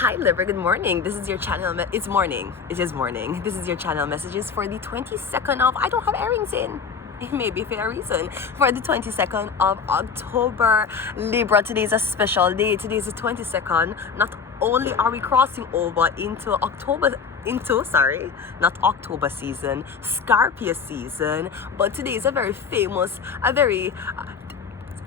Hi Libra, good morning. This is your channel, it's morning. It is morning. This is your channel messages for the 22nd of, I don't have earrings in. It may be for a reason. For the 22nd of October, Libra, today is a special day. Today is the 22nd. Not only are we crossing over into not October season, Scorpio season, but today is a very famous,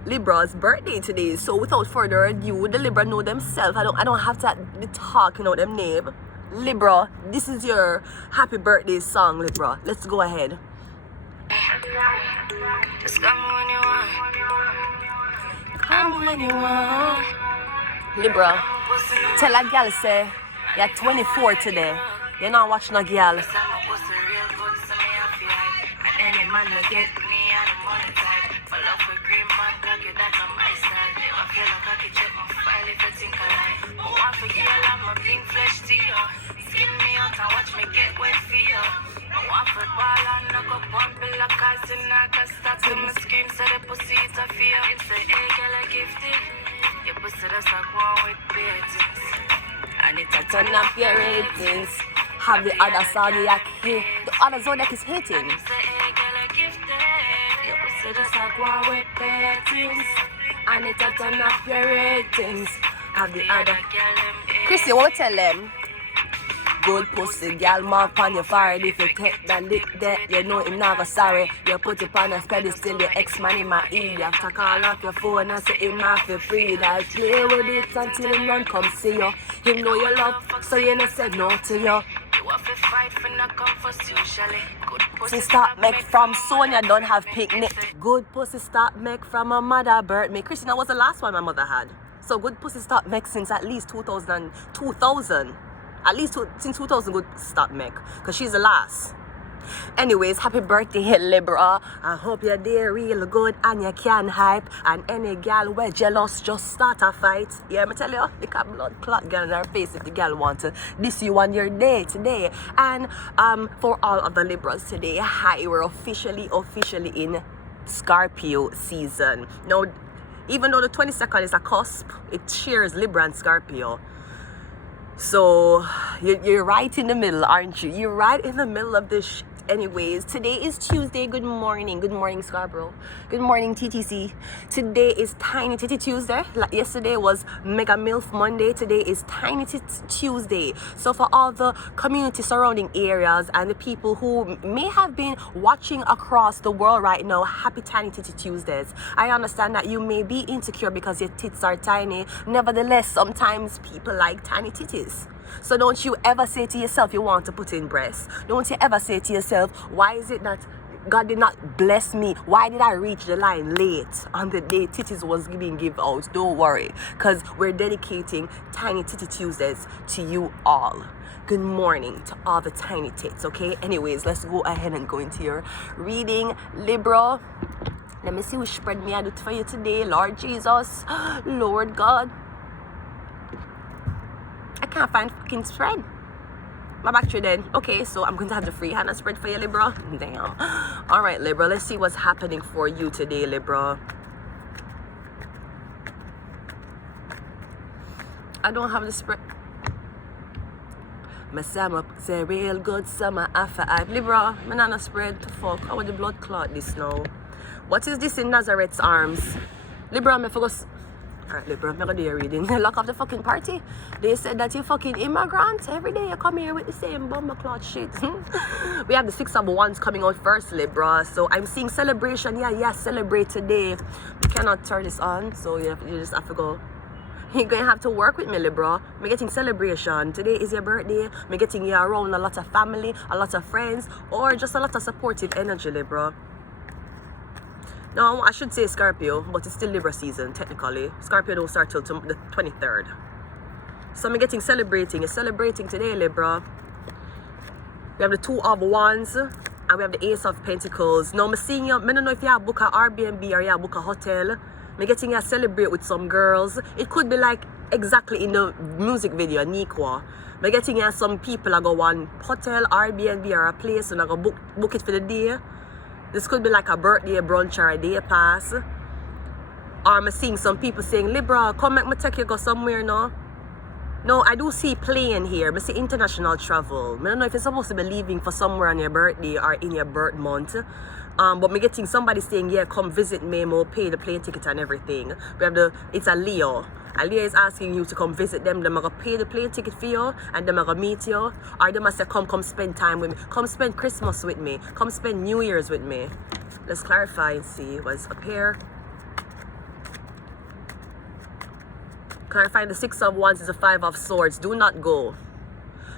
Libra's birthday today. So without further ado, the Libra know themselves. I don't have to be talking out them name. Libra, this is your happy birthday song, Libra. Let's go ahead. Just come when you want. Come when you want. Libra, tell a gal say you're 24 today. You're not watching a gal. Any man will get me out of money type. For love with green man, cocky, that's on my style. Never feel like I can check my file if I think I lie. I want to get out my pink flesh to you. Skin me out and watch me get wet for you. I want football and knock up one bill of cars and I can stop in my screen so the pussy is a fear. It's a hey girl I gifted. Your pussy that's like one with beatings. And it's a Turn up your ratings. Have the other zodiac hit. The other zodiac is hitting. just like one with beatings. And it a turn up your ratings. Have the other. Chrissy, Chrissy, what tell them? Good pussy, gal, mark on your forehead. If you take that lick there, you know him never sorry. You put it on a pedestal, your ex-man in my ear. You have to call up your phone and say him not feel free. I'll play with it until him run come see you. Him know you love, so you no said no to you. you have to fight for not comfort usually. Good Pussy start make from Sonia don't have picnic. Good pussy start make from a mother birth me. Christina was the last one my mother had. So good pussy start make since at least 2000. At least since 2000 good start make. Because she's the last. Anyways, happy birthday Libra. I hope your day real good and you can hype. And any gal where jealous just start a fight. Yeah, me tell you, the blood clot girl in her face if the gal want to diss you on your day today. And for all of the Libras today, hi, we're officially in Scorpio season. Now, even though the 22nd is a cusp, it shares Libra and Scorpio. So you're right in the middle, aren't you? You're right in the middle of this shit. Anyways, today is Tuesday. Good morning Scarborough. Good morning TTC. Today is Tiny Titty Tuesday. Like yesterday was Mega MILF Monday. Today is Tiny Titty Tuesday. So for all the community surrounding areas and the people who may have been watching across the world right now, happy Tiny Titty Tuesdays. I understand that you may be insecure because your tits are tiny. Nevertheless, sometimes people like tiny titties. So don't you ever say to yourself you want to put in breasts. Don't you ever say to yourself, why is it that God did not bless me? Why did I reach the line late on the day titties was being given out? Don't worry, because we're dedicating Tiny Titty Tuesdays to you all. Good morning to all the tiny tits, okay? Anyways, let's go ahead and go into your reading, Libra. Let me see which spread me I do for you today. Lord Jesus, Lord God. I can't find fucking spread. My battery dead. Okay, so I'm going to have the freehand spread for you, Libra. Damn. All right, Libra. Let's see what's happening for you today, Libra. I don't have the spread. My summer say real good summer after I've Libra. My nana spread to fuck. How would the blood clot this now? What is this in Nazareth's arms? Libra, me focus. Alright, Libra, I'm gonna do your reading. Lock off the fucking party. They said that you fucking immigrant. Every day you come here with the same bomber cloth shit. We have the 6 of Wands coming out first, Libra. So I'm seeing celebration. Yeah, celebrate today. You cannot turn this on, so you just have to go. You're gonna have to work with me, Libra. I'm getting celebration. Today is your birthday. I'm getting you around a lot of family, a lot of friends, or just a lot of supportive energy, Libra. No, I should say Scorpio, but it's still Libra season, technically. Scorpio don't start till the 23rd. So I'm getting celebrating. You're celebrating today, Libra. We have the 2 of Wands, and we have the Ace of Pentacles. Now, I'm seeing you, I don't know if you have book a Airbnb or you have book a hotel. I'm getting you celebrate with some girls. It could be like exactly in the music video, Nikwa. I'm getting you some people I go one hotel, Airbnb, or a place, and I go book it for the day. This could be like a birthday brunch or a day pass. Or I'm seeing some people saying, Libra, come make me take you go somewhere now. No, I do see plane here. I see international travel. I don't know if you're supposed to be leaving for somewhere on your birthday or in your birth month. But me getting somebody saying, yeah, come visit me, we'll pay the plane ticket and everything. We have it's a Leo. A Leo is asking you to come visit them. Them are gonna pay the plane ticket for you and them are gonna meet you. Or them are say, come spend time with me. Come spend Christmas with me. Come spend New Year's with me. Let's clarify and see what's up here. Clarifying the 6 of Wands is the 5 of Swords. Do not go.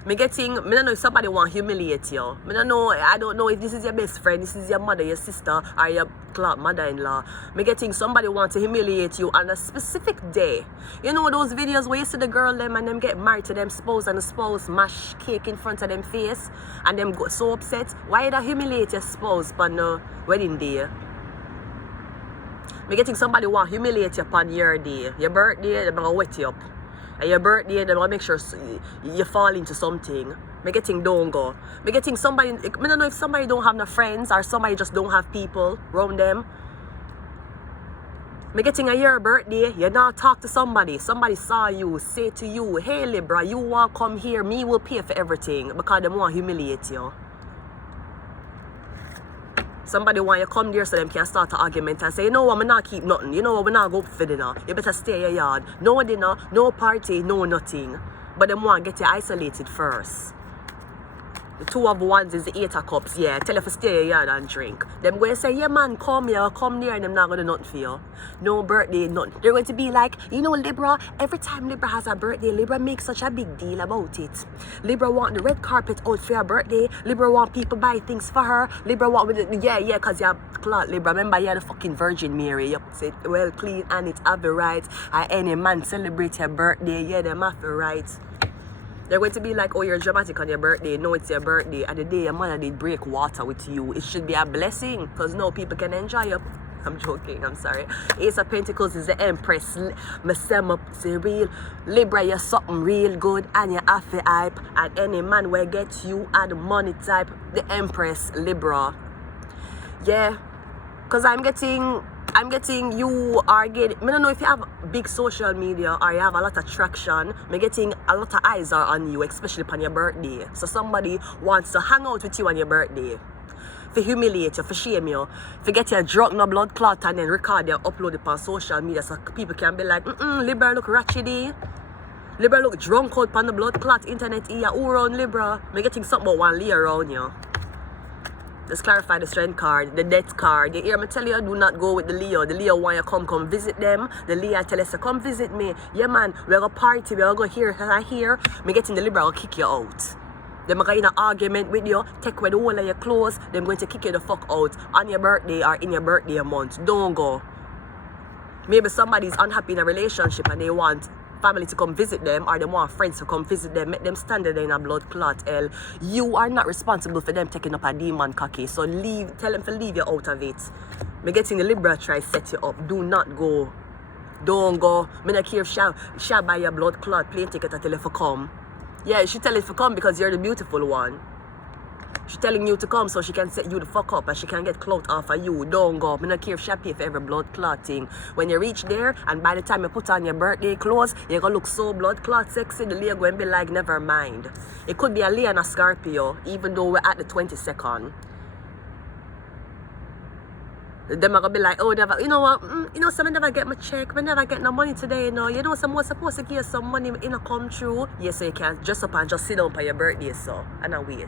I don't know if somebody want to humiliate you. I don't know if this is your best friend, this is your mother, your sister, or your mother-in-law. I getting somebody want to humiliate you on a specific day. You know those videos where you see the girl them and them get married to them spouse and the spouse mash cake in front of them face and them go so upset? Why you humiliate your spouse on the wedding day? Me getting somebody want to humiliate you upon your day. Your birthday, they're going to wet you up. And your birthday, they're going to make sure you fall into something. Me getting don't go. Me getting somebody, I don't know if somebody don't have no friends or somebody just don't have people around them. Me getting a your birthday, you not talk to somebody. Somebody saw you, say to you, hey Libra, you want to come here, me will pay for everything because they want to humiliate you. Somebody want you come there so them can start an argument and say, you know what, I'm not keep nothing. You know what, we're not go for dinner. You better stay in your yard. No dinner, no party, no nothing. But them want to get you isolated first. The 2 of Wands is the 8 of Cups. Yeah, tell you to stay in your yard and drink. Them going to say, yeah man, come here, come there, and them not going to do nothing for you. No birthday, nothing. They're going to be like, you know Libra, every time Libra has a birthday, Libra makes such a big deal about it. Libra want the red carpet out for her birthday. Libra want people buy things for her. Libra want with it, yeah, because you're cloth, Libra. Remember you're the fucking Virgin Mary. You say, well clean and it have the right. And any man celebrate your birthday, yeah, them have the right. They're going to be like, oh, you're dramatic on your birthday. No, it's your birthday. And the day your mother did break water with you, it should be a blessing. Because now people can enjoy you. I'm joking, I'm sorry. Ace of Pentacles is the Empress. Say real. Libra, you're something real good and you're half the hype. And any man will get you at the money type. The Empress, Libra. Yeah. Because I'm getting you are getting, I don't know if you have big social media or you have a lot of traction, I'm getting a lot of eyes are on you, especially upon your birthday. So somebody wants to hang out with you on your birthday. For humiliate you, for shame you, for get you drunk in a blood clot and then record and upload it on social media so people can be like, Libra look ratchety. Libra look drunk out on the blood clot internet here. Who around Libra? I'm getting something about one layer around you. Let's clarify the Strength card, the Death card. You hear me tell you, do not go with the Leo. The Leo want you come visit them. The Leo tell us, come visit me. Yeah man, we're going to party, we're going to go here. Me getting the Libra will kick you out. Them are going in an argument with you, take away the whole of your clothes, them going to kick you the fuck out on your birthday or in your birthday month. Don't go. Maybe somebody's unhappy in a relationship and they want family to come visit them or they want friends to come visit them, make them stand there in a blood clot hell. You are not responsible for them taking up a demon cocky. So tell them to leave you out of it. Me getting the Libra try set you up. Do not go. Don't go. Me not care if she buy your blood clot plane ticket and tell you to come. Yeah, she tell you to come because you're the beautiful one. She's telling you to come so she can set you the fuck up and she can get clout off of you. Don't go. I don't care if she pay for every blood clot thing. When you reach there and by the time you put on your birthday clothes, you're going to look so blood clot sexy. The Leo going to be like, never mind. It could be a Leo and a Scorpio, even though we're at the 22nd. Them are going to be like, oh, never, you know what, some never get my check, I never get no money today, someone supposed to give some money, come through. Yes, so you can dress up and just sit down for your birthday, so, and I wait.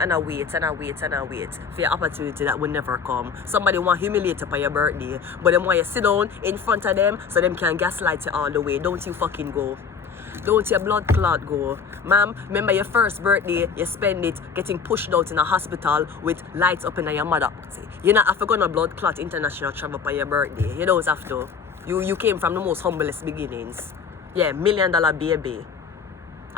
And I wait for your opportunity that will never come. Somebody want to humiliate you for your birthday, but them want you sit down in front of them so them can gaslight you all the way. Don't you fucking go. Don't your blood clot go. Ma'am, remember your first birthday, you spend it getting pushed out in a hospital with lights up in your mother. See, you're not have to go on a blood clot international travel for your birthday. You don't have to. You came from the most humblest beginnings. Yeah, $1 million baby.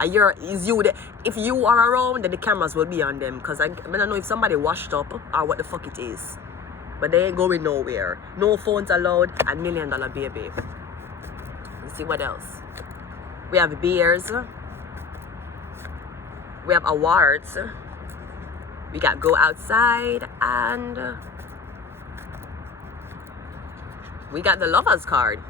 If you are around, then the cameras will be on them. Because I don't know if somebody washed up or what the fuck it is. But they ain't going nowhere. No phones allowed and $1 million baby. Let's see what else. We have beers. We have awards. We got go outside and we got the Lovers card.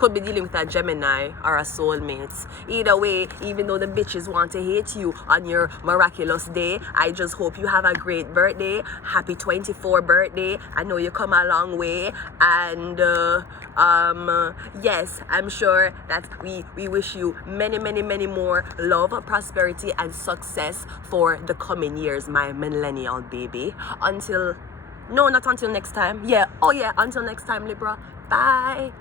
Could be dealing with a Gemini or a soulmate. Either way, even though the bitches want to hate you on your miraculous day, I just hope you have a great birthday. Happy 24th birthday. I know you come a long way. And yes, I'm sure that we wish you many, many, many more love, prosperity, and success for the coming years, my millennial baby. Until, no, not until next time. Yeah, oh yeah, until next time, Libra. Bye.